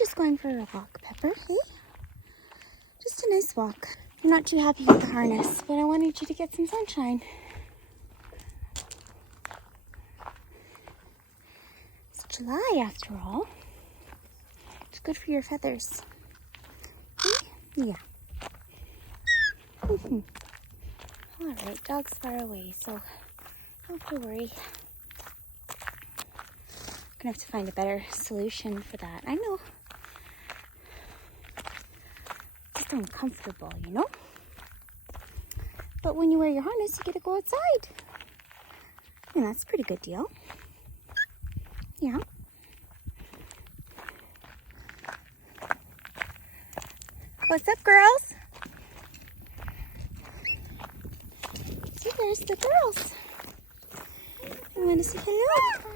just going for a walk, Pepper. Hey? Just a nice walk. I'm not too happy with the harness, but I wanted you to get some sunshine. It's July after all. It's good for your feathers. Hey? Yeah. Alright, dog's far away, so don't have to worry. I'm gonna have to find a better solution for that. I know. Just uncomfortable, you know? But when you wear your harness, you get to go outside. And that's a pretty good deal. Yeah. What's up, girls? See, there's the girls. You want to say hello?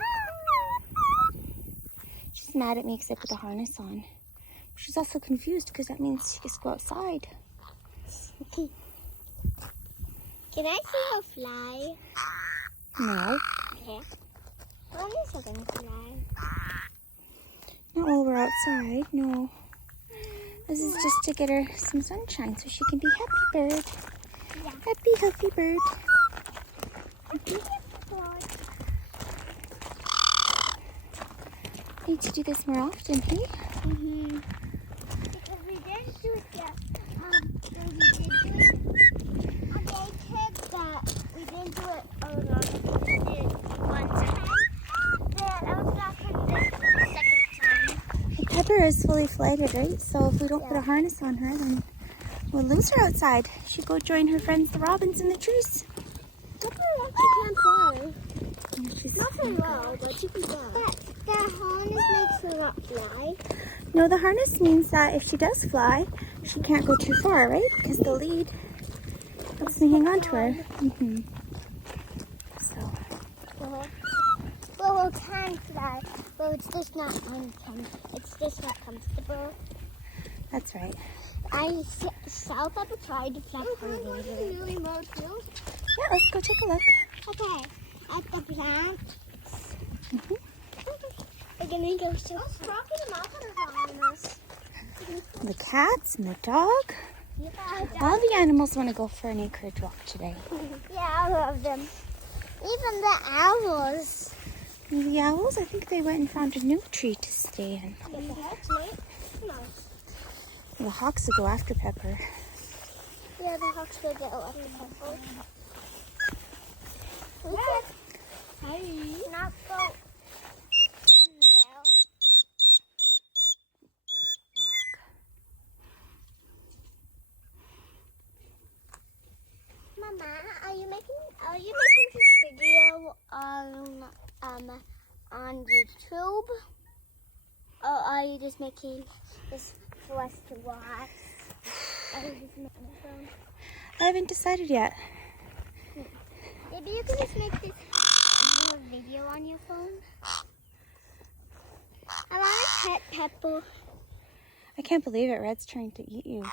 She's mad at me because I put the harness on. She's also confused because that means she gets to go outside. Okay. Can I see her fly? No. Okay. When is her gonna fly? Not while we're outside, no. This is just to get her some sunshine so she can be happy bird. Yeah. Happy, healthy bird. Need to do this more often, hey? Mm-hmm. Because we didn't do it yet. We didn't do it a lot. We did it one time. Then I was not going to do it the second time. Pepper is fully flighted, right? So if we don't put a harness on her, then we'll lose her outside. She'll go join her friends, the robins, in the trees. Pepper actually can't fly. She's Not very well, but she can fly. That harness makes her not fly. No, the harness means that if she does fly, she can't go too far, right? Because the lead helps me hang on to her. Mm-hmm. So. Well, we can fly, but it's just not It's just not comfortable. That's right. I saw Pepper try to fly further. Yeah, let's go take a look. Okay, at the plant. Mm-hmm. We're gonna go so The cats and the dog. Yeah, All the animals want to go for an acreage walk today. I love them. Even the owls. And the owls, I think they went and found a new tree to stay in. The hawks will go after Pepper. Yeah, the hawks will get after Pepper. Hi. Not go in there. Mama, are you making this video on YouTube? Or are you just making this for us to watch? Are you just making it fun? I haven't decided yet. Maybe you can just make this do a video on your phone. I want to pet Pepper. I can't believe it. Red's trying to eat you.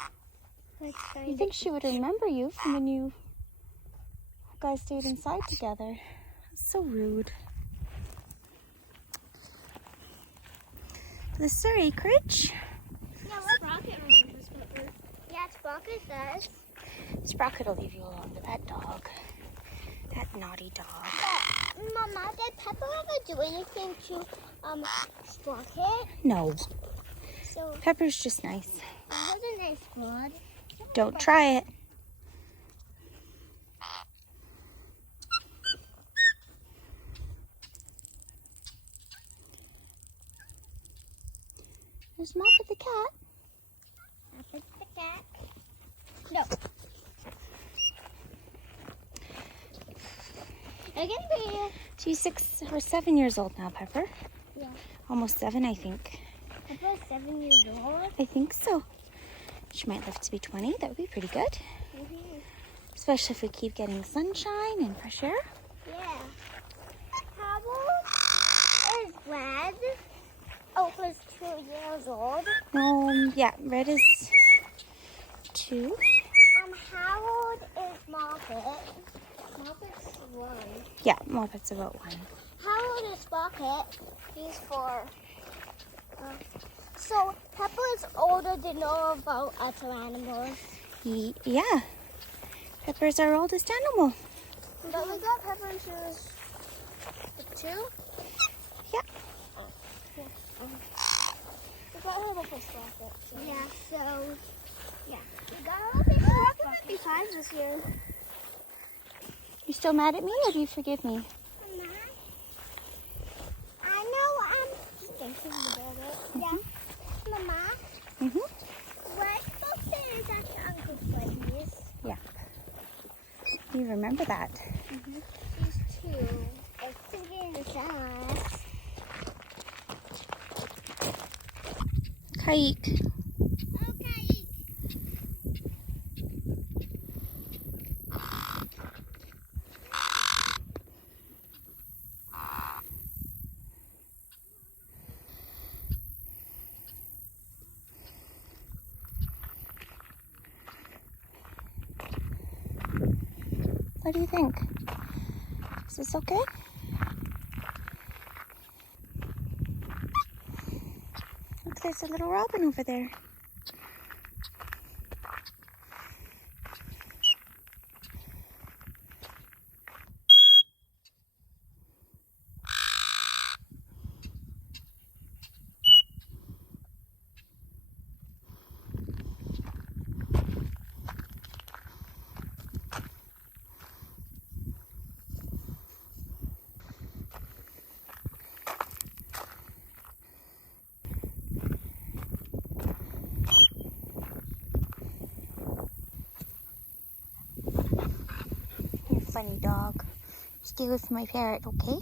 You think she would remember you from when you guys stayed inside together? That's so rude. This is our acreage. Yeah, Sprocket remembers Pepper. Yeah, Sprocket does. Sprocket will leave you alone, but that dog, that naughty dog. Mama, did Pepper ever do anything to Sprocket? No. So Pepper's just nice. that was a nice squad. Don't try it. There's Moppet the cat. Moppet the cat. No. I can be. She's 6 or 7 years old now, Pepper. Yeah. Almost 7, I think. Pepper's 7 years old. I think so. She might live to be 20. That would be pretty good. Mm-hmm. Especially if we keep getting sunshine and fresh air. Yeah. How old is Red? Oh, he's 2 years old. Yeah, Red is 2. How old is Moppet? Moppet's 1. Yeah, Moppet's about 1. How old is Sprocket? He's 4. So Pepper is older to know about other animals. Yeah. Pepper's our oldest animal. But we got Pepper when she was 2? Yeah. We got her before Sprocket. So. Yeah, so, yeah. We got a little baby rocket 55 this year. You still mad at me or do you forgive me? I'm not. I know I'm just thinking about it. Yeah. Mama, what book is that your uncle plays? Yeah. You remember that. These 2. I think in the class. Caique. Okay. What do you think? Is this okay? Look, there's a little robin over there. You're a funny dog. Stay with my parrot, okay?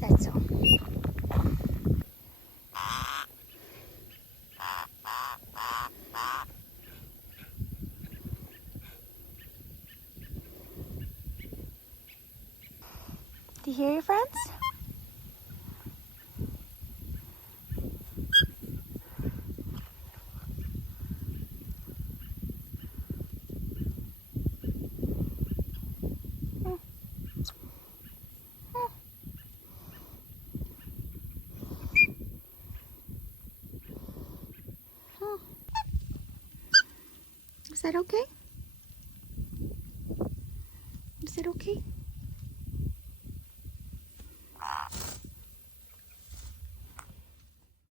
That's all. Do you hear your friends? Is that okay? Is it okay?